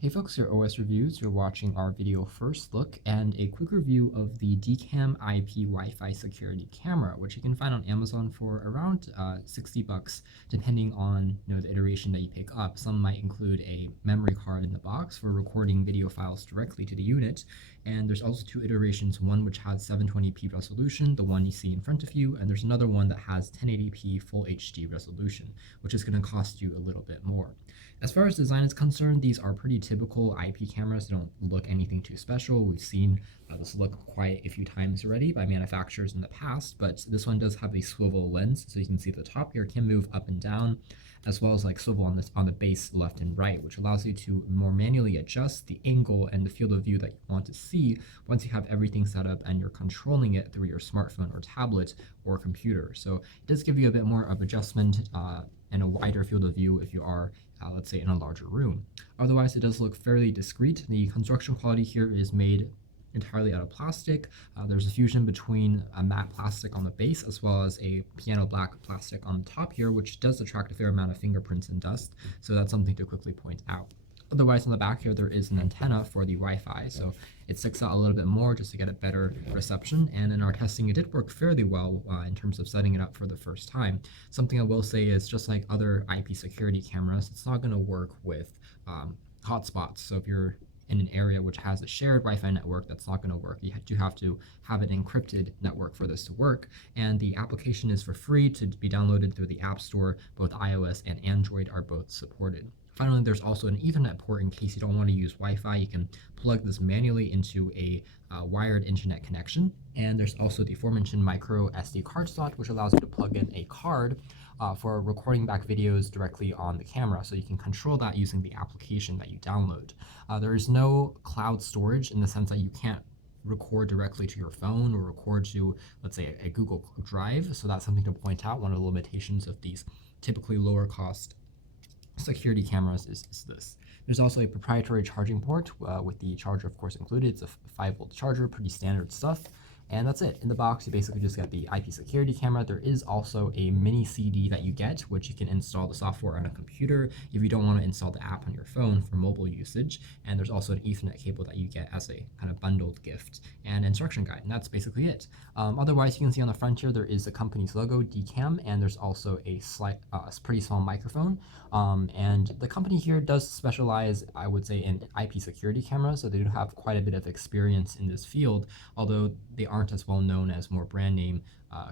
Hey folks, your OS Reviews. You're watching our video first look and a quick review of the DCAM IP Wi-Fi security camera, which you can find on Amazon for around 60 bucks, depending on the iteration that you pick up. Some might include a memory card in the box for recording video files directly to the unit, and there's also two iterations, one which has 720p resolution, the one you see in front of you, and there's another one that has 1080p full HD resolution, which is going to cost you a little bit more. As far as design is concerned, these are pretty typical IP cameras. They don't look anything too special. We've seen this look quite a few times already by manufacturers in the past, but this one does have a swivel lens, so you can see the top here can move up and down, as well as like swivel on the base left and right, which allows you to more manually adjust the angle and the field of view that you want to see once you have everything set up and you're controlling it through your smartphone or tablet or computer. So it does give you a bit more of adjustment and a wider field of view if you are let's say in a larger room. Otherwise, it does look fairly discreet. The construction quality here is made entirely out of plastic. There's a fusion between a matte plastic on the base as well as a piano black plastic on the top here, which does attract a fair amount of fingerprints and dust. So that's something to quickly point out. Otherwise, on the back here, there is an antenna for the Wi-Fi, so it sticks out a little bit more just to get a better reception. And in our testing, it did work fairly well in terms of setting it up for the first time. Something I will say is, just like other IP security cameras, it's not going to work with hotspots. So if you're in an area which has a shared Wi-Fi network, that's not going to work. You do have to have an encrypted network for this to work, and the application is for free to be downloaded through the App Store. Both iOS and Android are both supported. Finally, there's also an Ethernet port in case you don't want to use Wi-Fi. You can plug this manually into a wired internet connection. And there's also the aforementioned micro SD card slot, which allows you to plug in a card for recording back videos directly on the camera. So you can control that using the application that you download. There is no cloud storage in the sense that you can't record directly to your phone or record to, let's say, a Google Drive. So that's something to point out. One of the limitations of these typically lower cost security cameras is this. There's also a proprietary charging port with the charger, of course, included. It's a 5-volt charger, pretty standard stuff. And that's it. In the box, you basically just get the IP security camera. There is also a mini CD that you get, which you can install the software on a computer if you don't want to install the app on your phone for mobile usage. And there's also an Ethernet cable that you get as a kind of bundled gift and instruction guide. And that's basically it. Otherwise, you can see on the front here, there is the company's logo, DCAM, and there's also a pretty small microphone. And the company here does specialize, I would say, in IP security cameras. So they do have quite a bit of experience in this field, although they aren't as well known as more brand name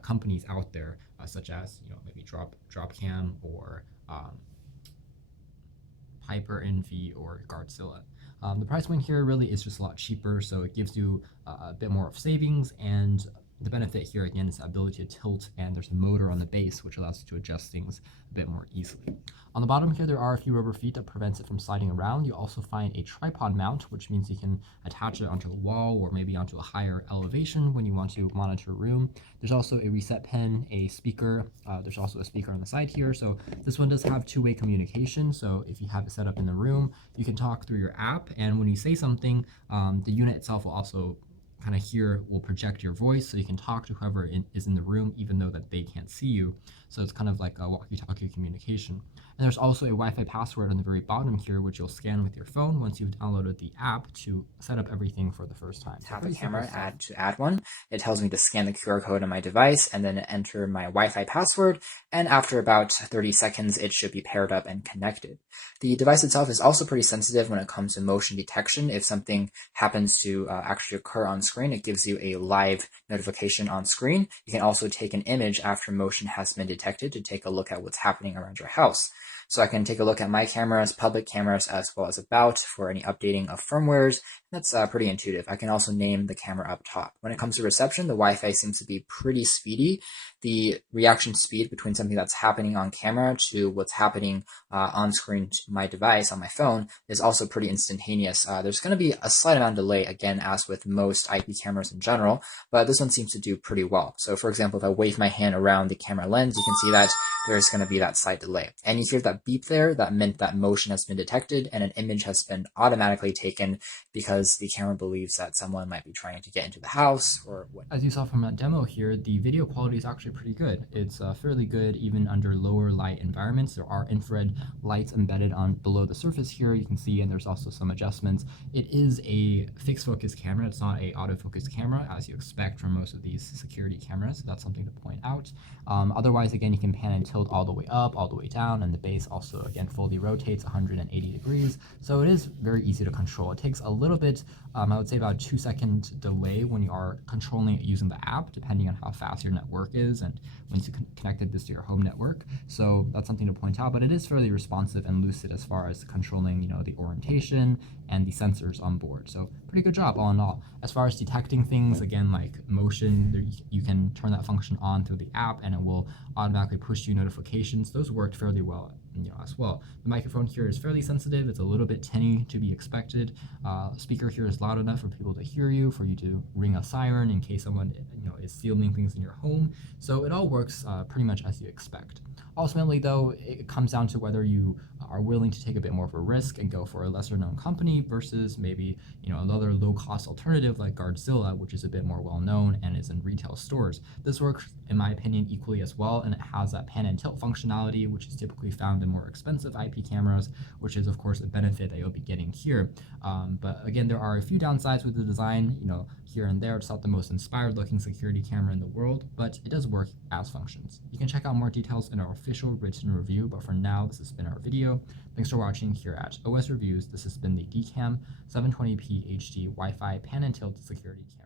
companies out there, such as maybe Dropcam or Piper NV or Guardzilla. The price point here really is just a lot cheaper, so it gives you a bit more of savings, and the benefit here again is the ability to tilt, and there's a motor on the base which allows you to adjust things a bit more easily. On the bottom here, there are a few rubber feet that prevents it from sliding around. You also find a tripod mount, which means you can attach it onto the wall or maybe onto a higher elevation when you want to monitor a room. There's also a reset pen, a speaker. There's also a speaker on the side here. So this one does have two-way communication. So if you have it set up in the room, you can talk through your app, and when you say something, the unit itself will also will project your voice, so you can talk to whoever is in the room even though that they can't see you. So it's kind of like a walkie-talkie communication. And there's also a Wi-Fi password on the very bottom here, which you'll scan with your phone once you've downloaded the app to set up everything for the first time. Tap the camera to add one. It tells me to scan the QR code on my device and then enter my Wi-Fi password, and after about 30 seconds it should be paired up and connected. The device itself is also pretty sensitive when it comes to motion detection. If something happens to actually occur on screen, it gives you a live notification on screen. You can also take an image after motion has been detected to take a look at what's happening around your house. So I can take a look at my cameras, public cameras, as well as about for any updating of firmwares. That's pretty intuitive. I can also name the camera up top. When it comes to reception, the Wi-Fi seems to be pretty speedy. The reaction speed between something that's happening on camera to what's happening on screen to my device on my phone is also pretty instantaneous. There's going to be a slight amount of delay, again, as with most IP cameras in general, but this one seems to do pretty well. So for example, if I wave my hand around the camera lens, you can see that there's going to be that slight delay. And you hear that beep there, that meant that motion has been detected and an image has been automatically taken because because the camera believes that someone might be trying to get into the house or what. As you saw from that demo here, the video quality is actually pretty good. It's fairly good even under lower light environments. There are infrared lights embedded on below the surface here, you can see, and there's also some adjustments. It is a fixed focus camera. It's not a autofocus camera as you expect from most of these security cameras. So that's something to point out. Otherwise, again, you can pan and tilt all the way up, all the way down, and the base also, again, fully rotates 180 degrees. So it is very easy to control. It takes a little bit, I would say about a 2-second delay when you are controlling it using the app, depending on how fast your network is and once you connected this to your home network. So that's something to point out, but it is fairly responsive and lucid as far as controlling, the orientation and the sensors on board. So pretty good job all in all. As far as detecting things, again, like motion, you can turn that function on through the app and it will automatically push you notifications. Those worked fairly well as well. The microphone here is fairly sensitive. It's a little bit tinny to be expected. Speaker here is loud enough for people to hear you, for you to ring a siren in case someone is stealing things in your home. So it all works pretty much as you expect. Ultimately, though, it comes down to whether you are willing to take a bit more of a risk and go for a lesser known company versus maybe another low cost alternative like Guardzilla, which is a bit more well known and is in retail stores. This works, in my opinion, equally as well, and it has that pan and tilt functionality, which is typically found in more expensive IP cameras, which is of course a benefit that you'll be getting here. But again, there are a few downsides with the design. Here and there, it's not the most inspired looking security camera in the world, but it does work as functions. You can check out more details in our official written review, but for now, this has been our video. Thanks for watching here at OS Reviews. This has been the DCAM 720p HD Wi-Fi pan and tilt security camera.